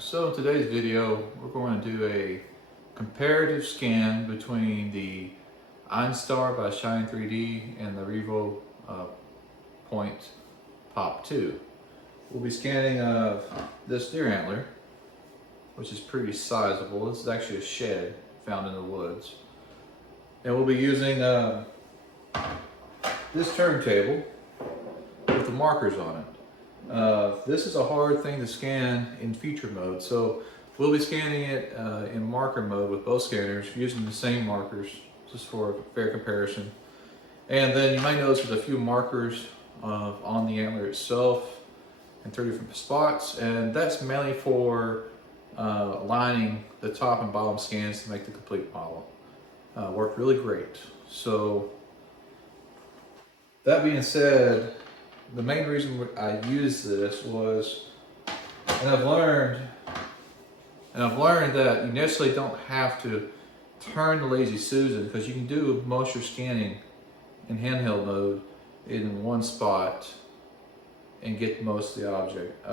So in today's video, we're going to do a comparative scan between the Einstar by Shine 3D and the Revo Point Pop2. We'll be scanning this deer antler, which is pretty sizable. This is actually a shed found in the woods. And we'll be using this turntable with the markers on it. This is a hard thing to scan in feature mode, so we'll be scanning it in marker mode with both scanners using the same markers just for a fair comparison. And then you might notice there's a few markers on the antler itself in 3 different spots, and that's mainly for aligning the top and bottom scans to make the complete model. Worked really great. So that being said, the main reason I used this was, and I've learned that you necessarily don't have to turn the Lazy Susan, because you can do most of your scanning in handheld mode in one spot and get most of the object.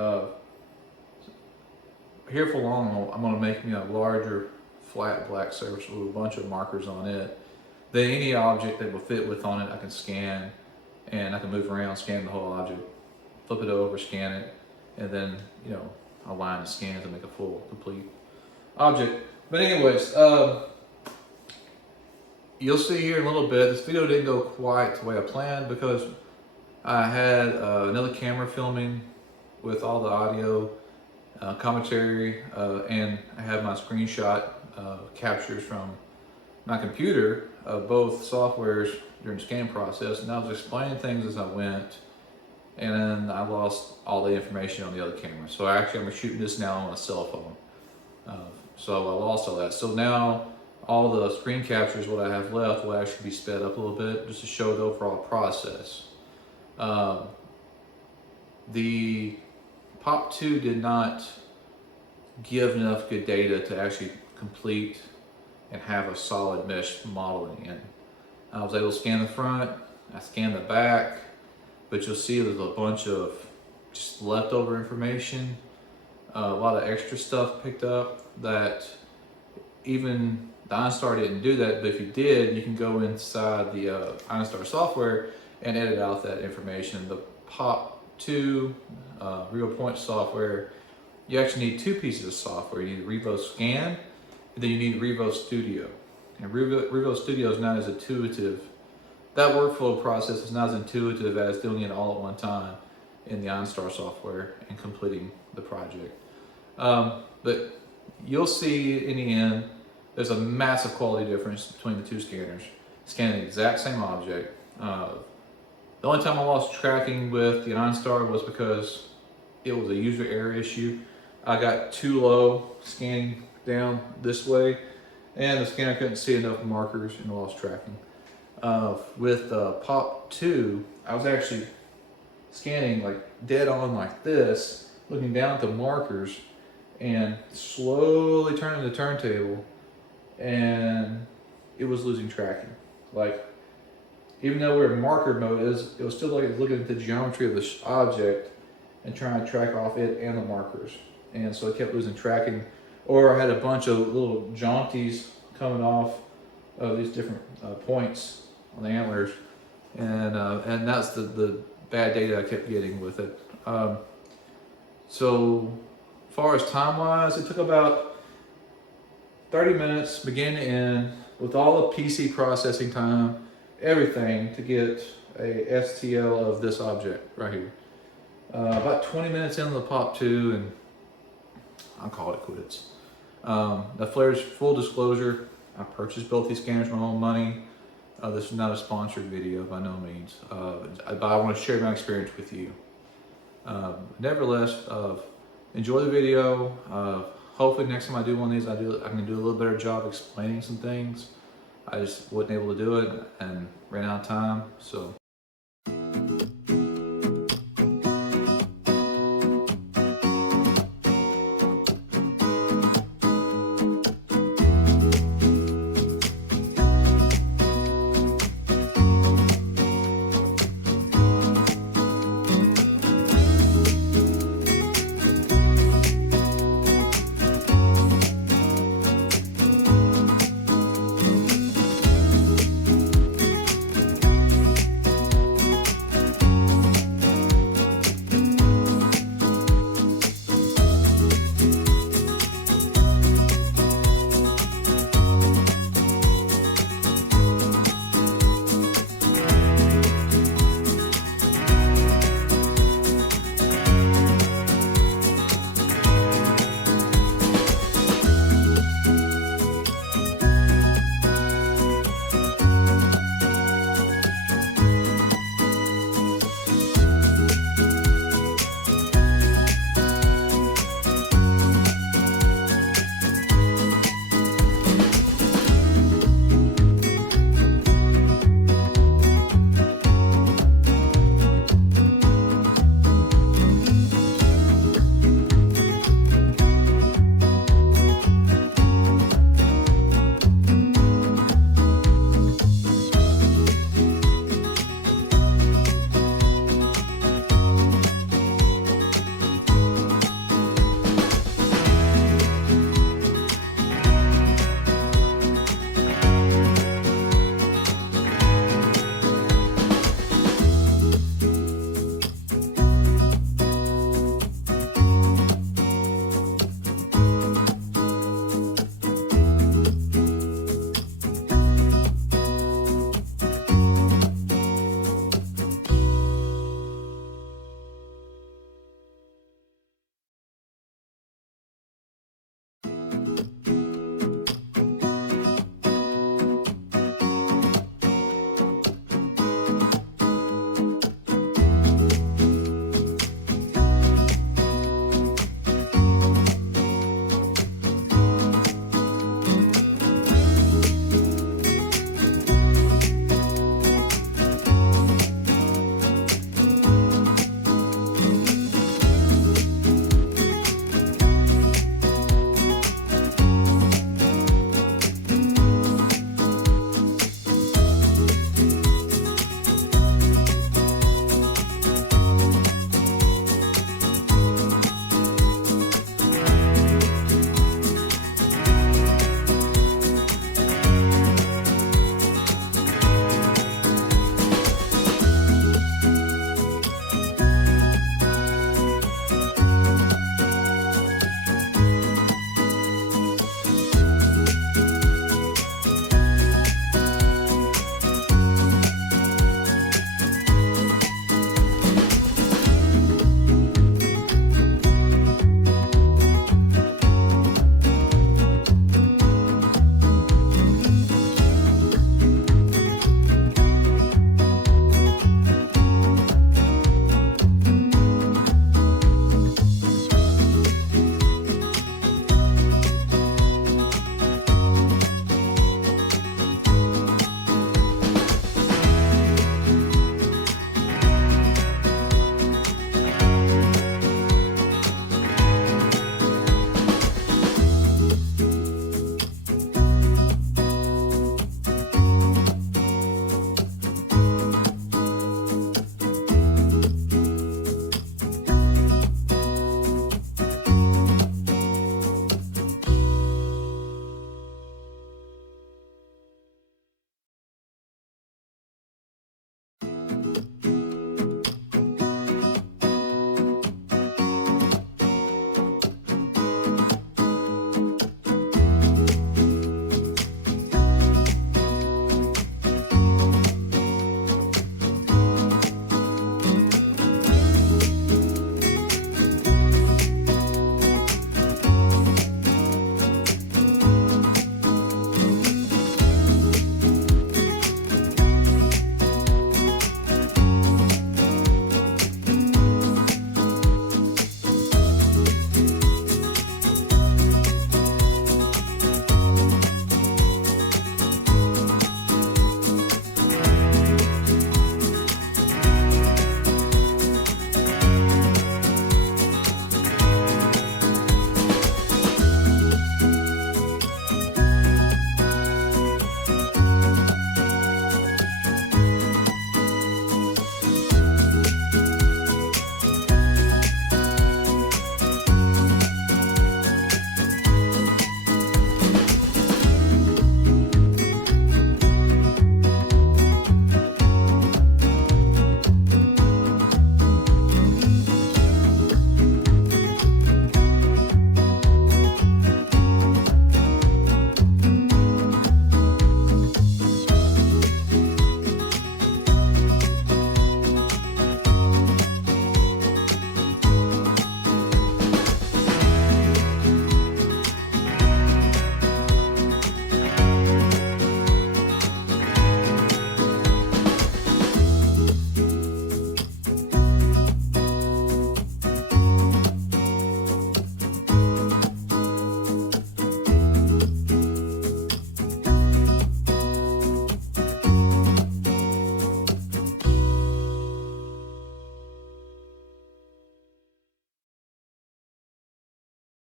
Here for long, I'm going to make me a larger flat black surface with a bunch of markers on it. Then any object that will fit with on it I can scan, and I can move around, scan the whole object, flip it over, scan it, and then, align the scans and make a full, complete object. But anyways, you'll see here in a little bit, this video didn't go quite the way I planned because I had another camera filming with all the audio, commentary, and I had my screenshot captures from my computer of both softwares during the scanning process, and I was explaining things as I went, and then I lost all the information on the other camera. So I'm shooting this now on a cell phone. So I lost all that. So now all the screen captures, what I have left, will actually be sped up a little bit just to show the overall process. The Pop2 did not give enough good data to actually complete and have a solid mesh modeling in. I was able to scan the front, I scanned the back, but you'll see there's a bunch of just leftover information, a lot of extra stuff picked up that even the Einstar didn't do that, but if you did, you can go inside the Einstar software and edit out that information. The Pop2 Real Point software, you actually need 2 pieces of software. You need Revo Scan, and then you need Revo Studio. And Revo Studio is not as intuitive. That workflow process is not as intuitive as doing it all at one time in the Einstar software and completing the project. But you'll see in the end, there's a massive quality difference between the 2 scanners, scanning the exact same object. The only time I lost tracking with the Einstar was because it was a user error issue. I got too low scanning down this way, and the scanner couldn't see enough markers and lost tracking. With Pop2, I was actually scanning like dead on like this, looking down at the markers and slowly turning the turntable, and it was losing tracking. Like, even though we're in marker mode, it was still like looking at the geometry of the object and trying to track off it and the markers. And so it kept losing tracking. Or I had a bunch of little jaunties coming off of these different points on the antlers, and that's the bad data I kept getting with it. So as far as time-wise, it took about 30 minutes, beginning to end, with all the PC processing time, everything, to get a STL of this object right here. About 20 minutes into the Pop2, and I'll call it quits. The flares, full disclosure, I purchased both these scanners with my own money. This is not a sponsored video by no means, but I want to share my experience with you. Nevertheless, enjoy the video. Hopefully next time I do one of these, I can do a little better job explaining some things. I just wasn't able to do it and ran out of time. So